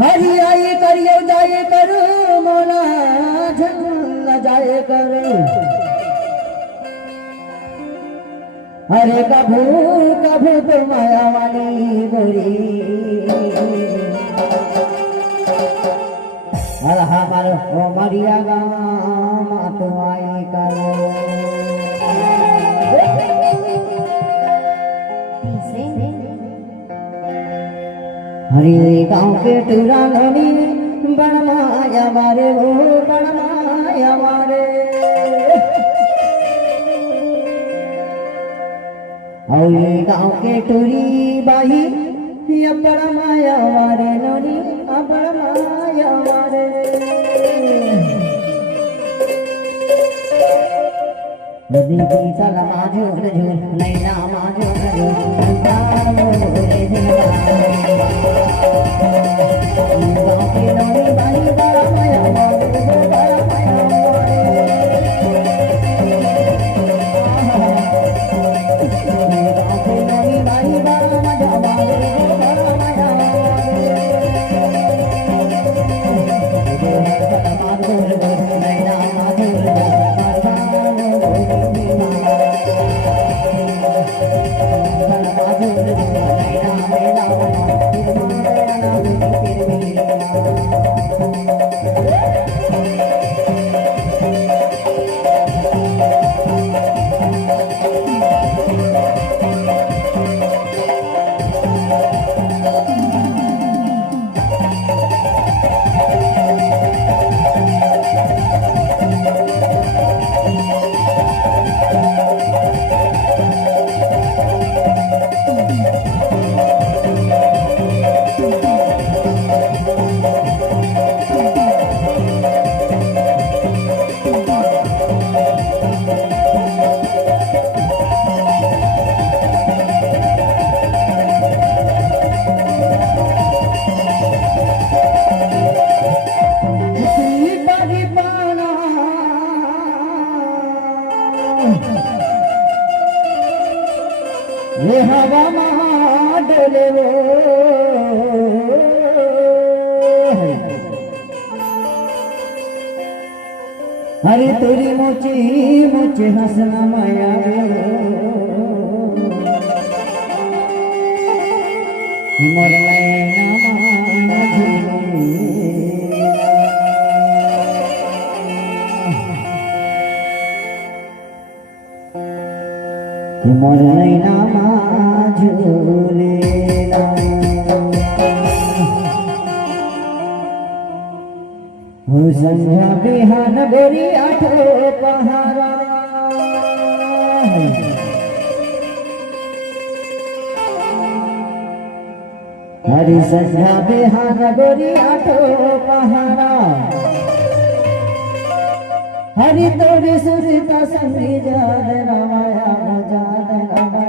हरि आई करियो जाए करो मोना झल न जाए करो अरे कभू कभू तो माया वाली गोरी हर हर ओ मरिया गाम तो आई करो हरी गाँव के टूरा लोनी बड़ माया मारे हो बड़ माया मारे हरी गाँव के टूरी बाही ये बड़ माया मारे लोनी बड़ माया मारे नदी की चला माजूर झूर नैना माजूर झूर गाँव के लोनी बाही बड़ा माया मारे बड़ा माया मारे गाँव के लोनी बाही बड़ा माया मारे बड़ा माया मारे नैना माजूर ये हवा डोले वो हरी तेरी मोची मोची हंसना माया मोर मोर नैना झूलेला हो संध्या बिहान गोरी आठो पहारा हरी संध्या बिहान गोरी आठो पहारा हरि तोरे सुरता संगी जाद रमाया जाद रमा